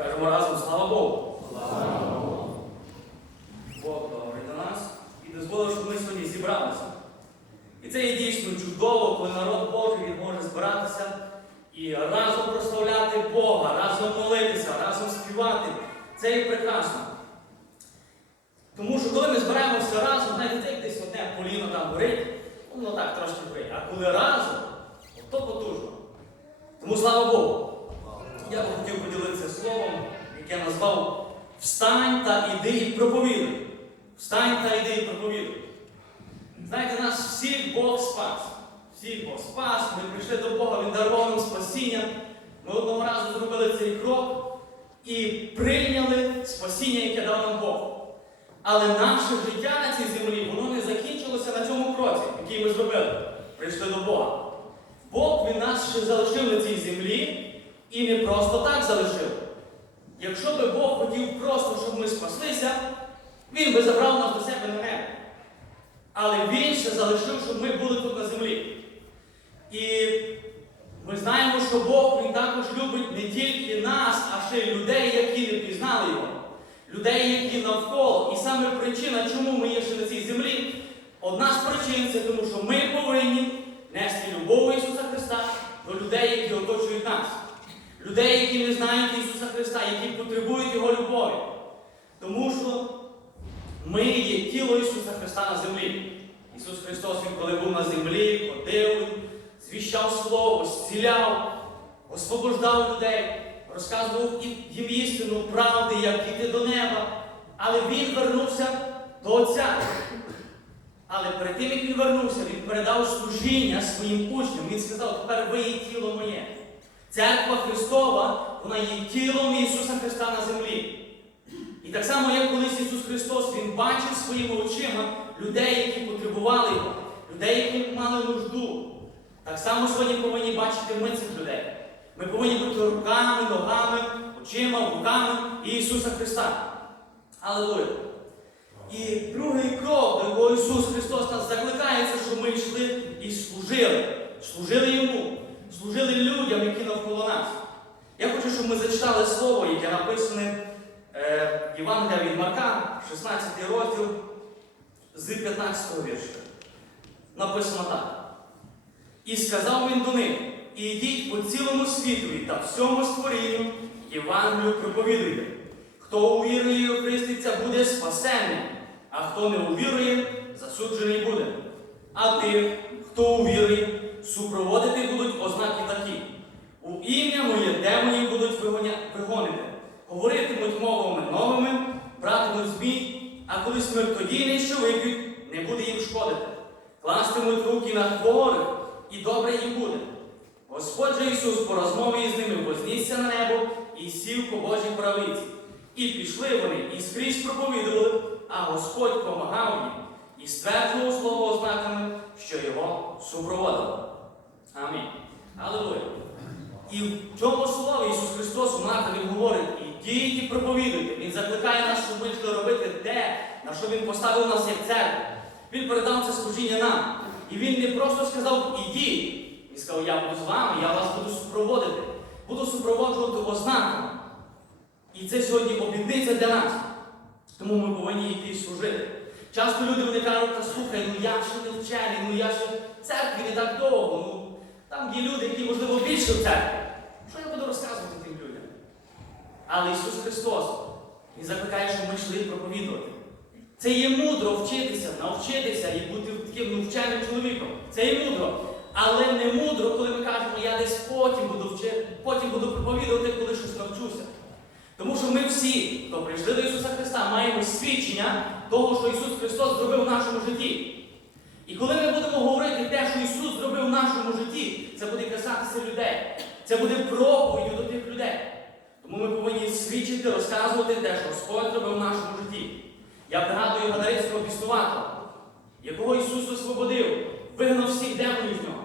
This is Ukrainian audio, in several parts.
Скажемо разом слава Богу. Бог добрий до нас і дозволив, щоб ми сьогодні зібралися. І це є дійсно чудово, коли народ Божий він може збиратися і разом прославляти Бога, разом молитися, разом співати. Це є прекрасно. Тому що коли ми збираємося разом, це як десь одне поліно там горить, воно так трошки горить. А коли разом, то потужно. Тому слава Богу. Я би хотів словом, яке назвав Встань та іди і проповідуй. Встань та іди і проповідуй. Знаєте, нас всіх Бог спас. Всіх Бог спас, ми прийшли до Бога, Він дарував нам спасіння. Ми одного разу зробили цей крок і прийняли спасіння, яке дав нам Бог. Але наше життя на цій землі, воно не закінчилося на цьому кроці, який ми зробили. Прийшли до Бога. Бог він нас ще залишив на цій землі і не просто так залишив. Якщо би Бог хотів просто, щоб ми спаслися, Він би забрав нас до себе на небо. Але Він ще залишив, щоб ми були тут на землі. І ми знаємо, що Бог Він також любить не тільки нас, а ще й людей, які не пізнали Його. Людей, які навколо. І саме причина, чому ми є ще на цій землі, одна з причин це тому, що ми повинні нести любов Ісуса Христа до людей, які оточують нас. Людей, які не знають Ісуса Христа, які потребують Його любові. Тому що ми є тіло Ісуса Христа на землі. Ісус Христос, Він коли був на землі, ходив, звіщав Слово, зціляв, освобождав людей, розказував їм істину, правди, як йти до неба. Але Він вернувся до Отця. Але перед тим, як він вернувся, він передав служіння своїм учням. Він сказав, тепер ви є тіло моє. Церква Христова, вона є тілом Ісуса Христа на землі. І так само, як колись Ісус Христос, Він бачив своїми очима людей, які потребували Його, людей, які мали нужду. Так само сьогодні повинні бачити ми цих людей. Ми повинні бути руками, ногами, очима, руками Ісуса Христа. Аллилуйя! І другий крок, до якого Ісус Христос нас закликає, це, щоб ми йшли і служили. Служили Йому, служили людям, які навколо нас. Я хочу, щоб ми зачитали слово, яке написане е, Євангелія від Марка, 16 розділ з 15 вірша. Написано так. І сказав він до них: ідіть по цілому світові та всьому створінню Євангелію проповідуйте. Хто увірує і охреститься, буде спасений, а хто не увірує, засуджений буде. А тих, хто увірує, супроводити будуть ознаки такі. У ім'я моє демонів будуть вигонити, говоритимуть мовами новими, братимуть змій, а коли смертодійний, що вип'ють, не буде їм шкодити. Кластимуть руки на хворих, і добре їм буде. Господь же Ісус по розмові з ними вознісся на небо і сів по Божій правиці. І пішли вони, і скрізь проповідували, а Господь помагав їм і стверджував слово ознаками, що його супроводило. Амінь. Аллилуйя. І в цьому слові Ісус Христос у Він говорить, і проповідуйте. Він закликає нас, щоб ми йшли робити те, на що Він поставив нас як церкву. Він передав це служіння нам. І Він не просто сказав, ідіть. Він сказав, я буду з вами, я вас буду супроводити, буду супроводжувати ознаками. І це сьогодні обідниця для нас. Тому ми повинні йти служити. Часто люди вони кажуть, та слухай, ну я ще не вчений, ну я ще в церкві не так довго. Ну, там є люди, які, можливо, більше в церкві. Що я буду розказувати тим людям? Але Ісус Христос, Він закликає, щоб ми йшли проповідувати. Це є мудро вчитися, навчитися і бути таким ну, вченим чоловіком. Це є мудро. Але не мудро, коли ми кажемо, я десь потім буду вчити, потім буду проповідувати, коли щось навчуся. Тому що ми всі, хто прийшли до Ісуса Христа, маємо свідчення того, що Ісус Христос зробив в нашому житті. І коли ми будемо говорити те, що Ісус зробив в нашому житті, це буде касатися людей. Це буде проповіддю до тих людей. Тому ми повинні свідчити, розказувати те, що Господь зробив в нашому житті. Я пригадую Гадарецького піснуватора, якого Ісус освободив, вигнав всіх демонів з нього.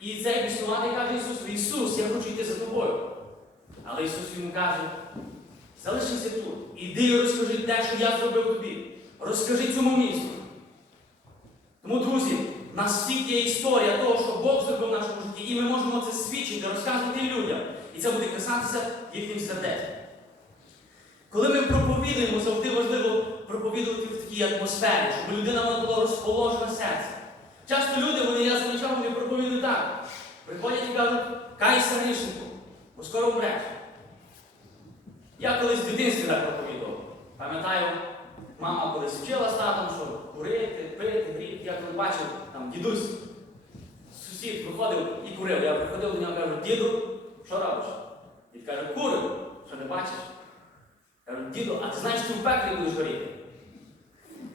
І цей піснуватий каже Ісусу, Ісус, я хочу йти за тобою. Але Ісус йому каже, залишися тут, іди і розкажи те, що я зробив тобі. Розкажи цьому місту. Тому, друзі, в нас всіх є історія того, що Бог зробив в нашому житті, і ми можемо це свідчити, розказувати людям. І це буде касатися їхніх сердець. Коли ми проповідуємо, завжди важливо проповідувати в такій атмосфері, щоб людина мала було розположене серце. Часто люди, вони я замічав, вони проповідують так. Приходять і кажуть, кайся грішнику, бо скоро вмреш. Я колись в дитинстві так проповідував. Пам'ятаю, мама колись вчила з татом, що курити, пити, гріх. Я коли бачив, там дідусь, сусід виходив і курив. Я приходив до нього кажу, діду, що робиш? Дід каже, курив, що не бачиш? Кажу, діду, а ти знаєш, що в пеклі будеш горіти?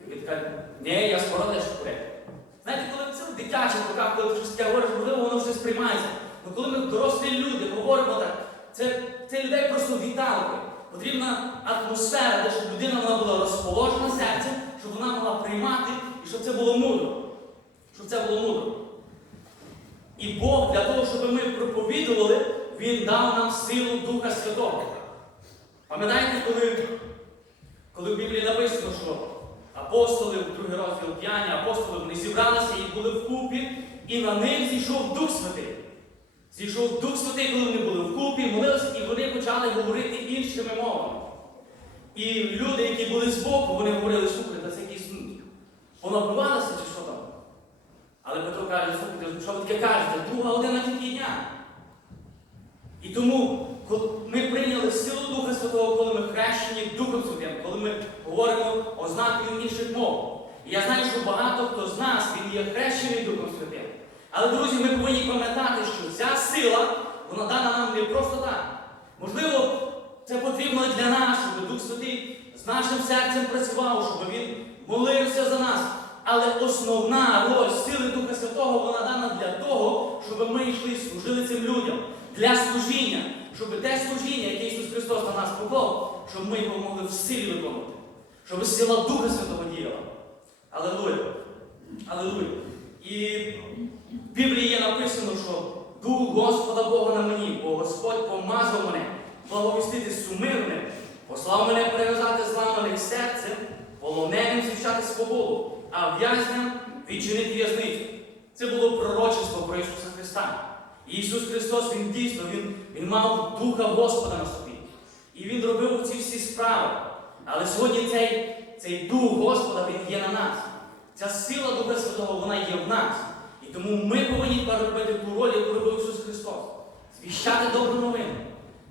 Він каже, ні, я скоро теж курив. Знаєте, коли це в дитячих руках, коли ти щось говориш, можливо, воно все сприймається. Але коли ми дорослі люди говоримо так, це, це людей просто віталки. Потрібна атмосфера, де щоб людина вона була розположена серцем, щоб вона могла приймати і щоб це було мудро. Щоб це було мудро. І Бог для того, щоб ми проповідували, Він дав нам силу Духа Святого. Пам'ятаєте, коли, коли в Біблії написано, що апостоли, другий розділ п'яні, апостоли вони зібралися і були вкупі, і на них зійшов Дух Святий. Зійшов Дух Святий, коли вони були вкупі, молилися, і вони почали говорити іншими мовами. І люди, які були збоку, вони говорили, ну, понабивалися чи що там. Але Петро каже, слухайте, що ви таке кажете? Друга година тільки дня. І тому коли ми прийняли силу Духа Святого, коли ми хрещені Духом Святим, коли ми говоримо ознакою інших мов. І я знаю, що багато хто з нас він є хрещений Духом Святим. Але, друзі, ми повинні пам'ятати, що ця сила, вона дана нам не просто так. Можливо, це потрібно для нас, щоб Дух Святий з нашим серцем працював, щоб Він молився за нас. Але основна роль сили Духа Святого вона дана для того, щоб ми йшли і служили цим людям, для служіння, щоб те служіння, яке Ісус Христос на нас поклав, щоб ми його могли в силі виконувати, щоб сила Духа Святого діяла. Алелуя! Алелуя! І в Біблії є написано, що Дух Господа Бога на мені, бо Господь помазав мене благовістити сумирним, послав мене перев'язати зламаних серцем, полоненим звіщати свободу, а в'язням відчинити в'язницю. Це було пророчество про Ісуса Христа. Ісус Христос, Він дійсно, Він, він мав Духа Господа на собі. І Він робив ці всі справи. Але сьогодні цей, цей Дух Господа Він є на нас. Ця сила Духа Святого, вона є в нас. І тому ми повинні робити ту роль, яку робив Ісус Христос. Звіщати добру новину,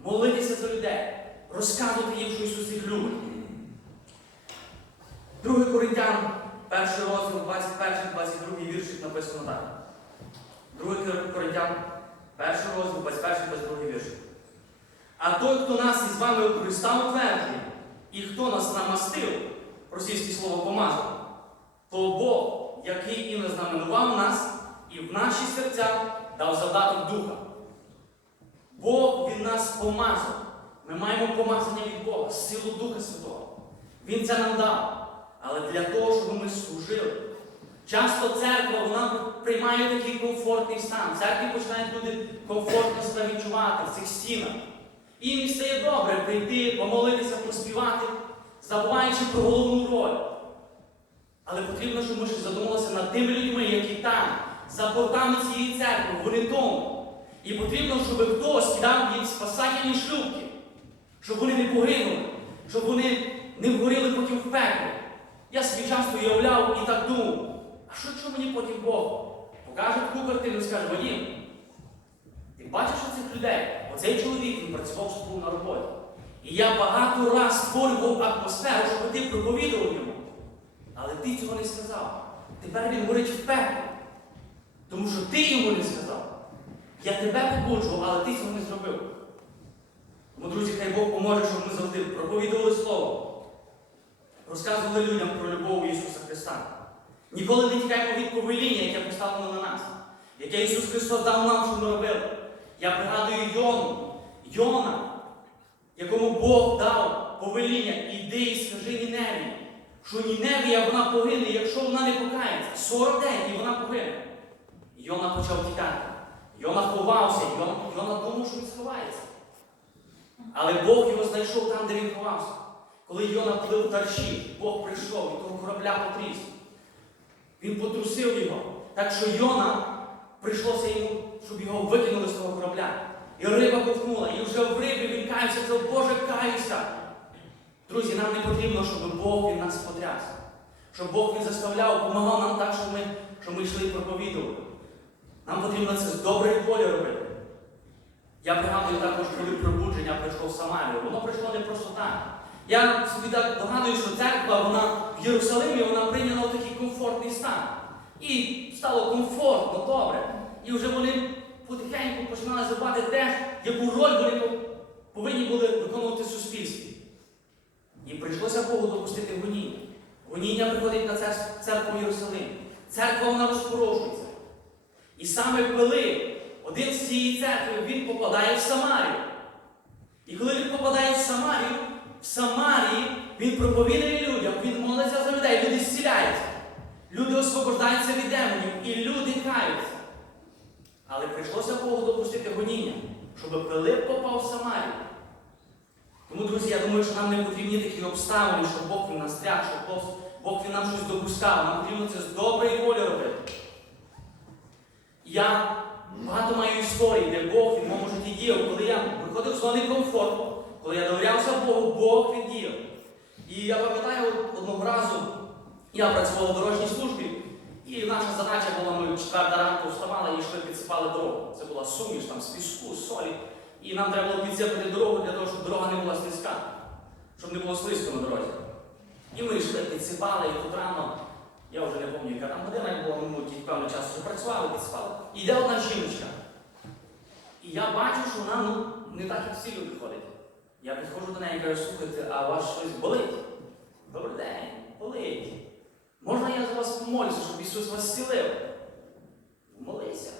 молитися за людей, розказувати їм, що Ісус їх любить. 2 Коринтян, перший розділ, 21-22 віршик написано так. 2 Коринтян, перший розділ, 21-22 віршик. А той, хто нас із вами у Христа утверджує, і хто нас намастив, російське слово помазав, то Бог, який і не знаменував нас, і в наші серця дав задаток Духа. Бог Він нас помазав. Ми маємо помазання від Бога, силу Духа Святого. Він це нам дав. Але для того, щоб ми служили. Часто церква вона приймає такий комфортний стан. Церкві починають люди комфортно себе відчувати в цих стінах. І їм стає добре прийти, помолитися, поспівати, забуваючи про головну роль. Але потрібно, щоб ми ще задумалися над тими людьми, які там, за бортами цієї церкви, вони тому. І потрібно, щоб хтось кидав їм спасательні шлюбки, щоб вони не погинули, щоб вони не вгоріли потім в пеклі. Я собі часто уявляв і так думав, а що що мені потім Бог? Покаже таку картину і скаже, Вадім, ти бачиш оцих людей? Оцей чоловік він працював з тобою на роботі. І я багато раз створював атмосферу, щоб ти проповідував йому. Але ти цього не сказав. Тепер він горить в пеклі. Тому що ти йому не сказав. Я тебе побуджував, але ти цього не зробив. Тому, друзі, хай Бог поможе, щоб ми завжди проповідували Слово. Розказували людям про любов Ісуса Христа. Ніколи не тікаємо від повеління, яке поставлено на нас, яке Ісус Христос дав нам, що ми робили. Я пригадую Йону, Йона, якому Бог дав повеління, іди і скажи Ніневі, що Ніневія вона погине, якщо вона не покається. 40 день і вона погине. Йона почав тікати. Йона ховався, Йона, Йона думав, що він сховається. Але Бог його знайшов там, де він ховався. Коли Йона плив тарші, Бог прийшов і того корабля потріс. Він потрусив його. Так що Йона прийшлося йому, щоб його викинули з того корабля. І риба ковтнула, і вже в рибі він каявся, сказав, Боже, каюся. Друзі, нам не потрібно, щоб Бог він нас потряс. Щоб Бог він заставляв, допомагав нам так, щоб ми, щоб ми йшли і проповідували. Нам потрібно це з доброї волі робити. Я пригадую також, коли пробудження прийшло в Самарію. Воно прийшло не просто так. Я собі так догадую, що церква вона в Єрусалимі вона прийняла такий комфортний стан. І стало комфортно, добре. І вже вони потихеньку починали забувати те, яку роль вони повинні були виконувати в суспільстві. І прийшлося Богу допустити гоніння. Гоніння приходить на церкву Єрусалим. Церква вона розпорошується. І саме коли один з цієї церкви він попадає в Самарію. І коли він попадає в Самарію, в Самарії він проповідує людям, він молиться за людей, люди зціляються. Люди освобождаються від демонів, і люди каються. Але прийшлося Богу допустити гоніння, щоб Пилип попав в Самарію. Тому, друзі, я думаю, що нам не потрібні такі обставини, щоб Бог він нас тряг, щоб Бог, Бог він нам щось допускав. Нам потрібно це з доброї волі робити. Я багато маю історій, де Бог в моєму житті діяв, коли я виходив з зони комфорту, коли я довірявся Богу, Бог він діяв. І я пам'ятаю одного разу, я працював у дорожній службі, і наша задача була, ми четверта ранку вставали і йшли, підсипали дорогу. Це була суміш там з піску, з солі. І нам треба було підсипати дорогу для того, щоб дорога не була слизька, щоб не було слизько на дорозі. І ми йшли, підсипали, і тут рано, я вже не пам'ятаю, яка там година була, ну, ті певний час працювали, підсипали. І йде одна жіночка. І я бачу, що вона ну, не так, як всі люди ходить. Я підходжу до неї і кажу, слухайте, а у вас щось болить? Добрий день, болить. Можна я за вас помолюся, щоб Ісус вас зцілив? Молися.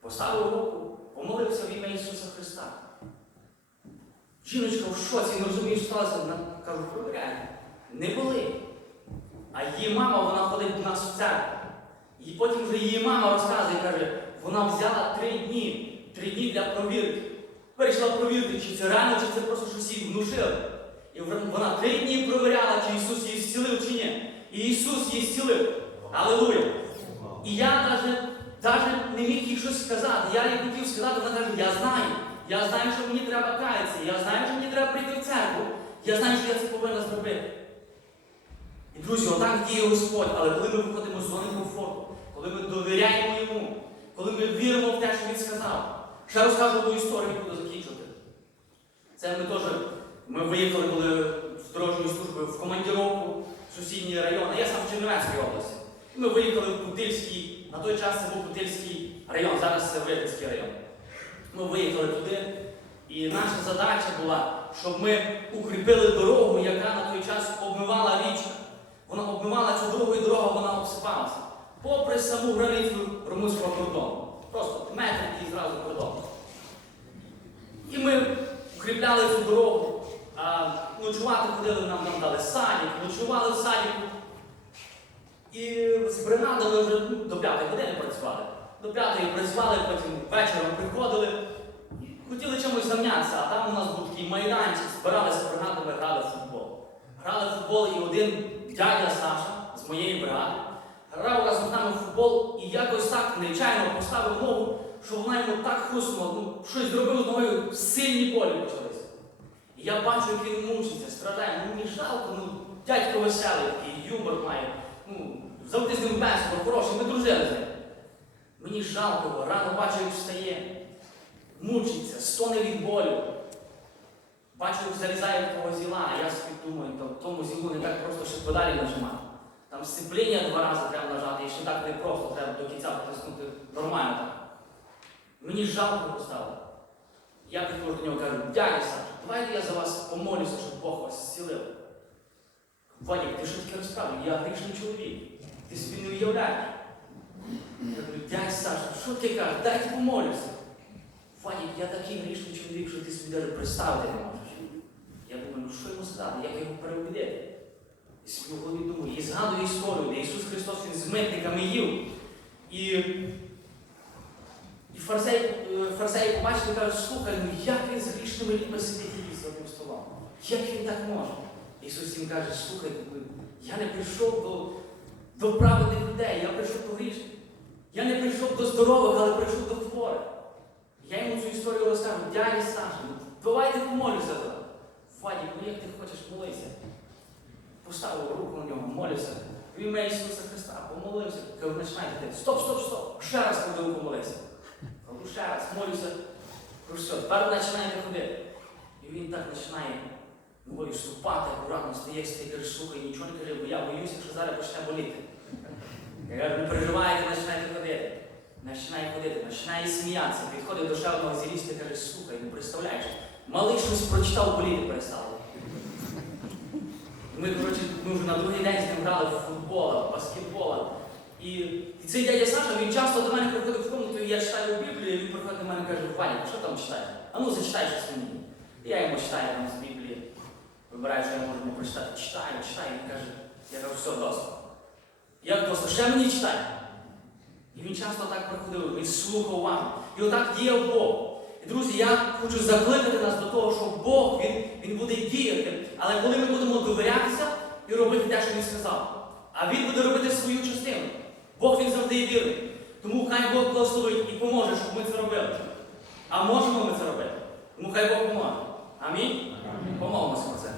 Поставив руку, помолився в ім'я Ісуса Христа. Жіночка в шоці, не розуміє, що сталося. Кажу, провіряй, не болить. А її мама, вона ходить до нас в церкву. І потім вже її мама розказує, каже, вона взяла три дні, три дні для провірки. Перейшла провірити, чи це реально, чи це просто щось їй внушили. І вона три дні провіряла, чи Ісус її зцілив, чи ні. І Ісус її зцілив. Аллилуйя! І я навіть, не міг їй щось сказати. Я їй хотів сказати, вона каже, я знаю. Я знаю, що мені треба каятися. Я знаю, що мені треба прийти в церкву. Я знаю, що я це повинна зробити. І друзі, отак діє Господь, але коли ми виходимо з зони комфорту, коли ми довіряємо йому, коли ми віримо в те, що він сказав. Ще розкажу одну історію, буду закінчувати. Це ми теж ми виїхали були з дорожньої служби в командіровку в сусідні райони. Я сам в Чернівецькій області. Ми виїхали в Путильський, на той час це був Путильський район, зараз це Випільський район. Ми виїхали туди, і наша задача була, щоб ми укріпили дорогу, яка на той час обмивала річка. Вона обмивала цю дорогу і дорога вона обсипалася. Попри саму границю румунського кордону. Просто метр і зразу кордон. І ми укріпляли цю дорогу. А, ночувати ходили, нам, нам дали садик, ночували в садіку. І з бригадами вже ну, до п'ятої години працювали. До п'ятої працювали, потім вечором приходили. Хотіли чимось зайнятися, а там у нас був такий майданчик, збиралися бригадами, грали в футбол. Грали в футбол і один дядя Саша з моєї бригади грав разом з нами в футбол і якось так нечайно поставив ногу, що вона йому так хрустнула, ну, щось зробив з ногою, сильні болі почалися. І я бачу, як він мучиться, страдає, ну мені жалко, ну дядько веселий, такий юмор має, ну, завжди з ним весело, хороший, ми дружили. Мені жалко рано бачу, як встає, мучиться, стоне від болю. Бачу, як залізає в того зіла, а я собі думаю, то тому зілу не так просто ще педалі нажимати. Там сцепління два рази треба нажати, і ще так не просто, треба до кінця потиснути нормально так. Мені жалко поставили. Я підходжу до нього кажу, дядя Саша, давайте я за вас помолюся, щоб Бог вас зцілив. Вадик, ти що таке розказуєш? Я грішний чоловік. Ти собі не. Я кажу, дядь Саша, що ти кажеш? Дайте помолюся. Вадик, я такий грішний чоловік, що ти собі навіть представити не можеш. Я думаю, ну що йому сказати, як його переубідити? І собі в голові думаю, і згадую історію, де Ісус Христос Він з митниками їв. І, і фарисеї, е, побачили і кажуть, слухай, ну як він з грішними людьми сидить і за одним столом? Як він так може? Ісус їм каже, слухайте, ну, я не прийшов до, до праведних людей, я прийшов до грішних. Я не прийшов до здорових, але прийшов до хворих. Я йому цю історію розкажу, дядя Саша, ну давайте помолюся за. Вадік, ну як ти хочеш молися? Поставив руку на нього, молився. В ім'я Ісуса Христа, помолився. Кажу, починай ходити. Стоп, стоп, стоп. Ще раз ходив, помолився. Кажу, ще раз, молюся. Кажу, все, тепер починаєте ходити. І він так починає ногою ступати, акуратно стає, стає, каже, слухай, нічого не каже, бо я боюся, що зараз почне боліти. Я кажу, не переживайте, починайте ходити. Починає ходити, починає сміятися. Підходить до ще одного і каже, слухай, ну представляєш, малий щось прочитав, боліти перестало. Ми, коротше, ми вже на другий день з ним грали в футбола, в баскетбола. І, і цей дядя Саша, він часто до мене приходив в комнату, і я читаю Біблію, і він приходить до мене і каже, Ваня, що там читаєш? А ну зачитай щось мені. І я йому читаю там з Біблії. Вибираю, що я можу прочитати. Читаю, читаю, він каже, я кажу, все, досить. Як досить? Ще мені читай. І він часто так приходив, він слухав уважно. І отак діяв Бог. І, друзі, я хочу закликати нас до того, що Бог він, він буде діяти. Але коли ми будемо довірятися і робити те, що він сказав, а він буде робити свою частину. Бог він завжди вірний. Тому хай Бог благословить і поможе, щоб ми це робили. А можемо ми це робити. Тому хай Бог поможе. Амінь? Помолимося про це.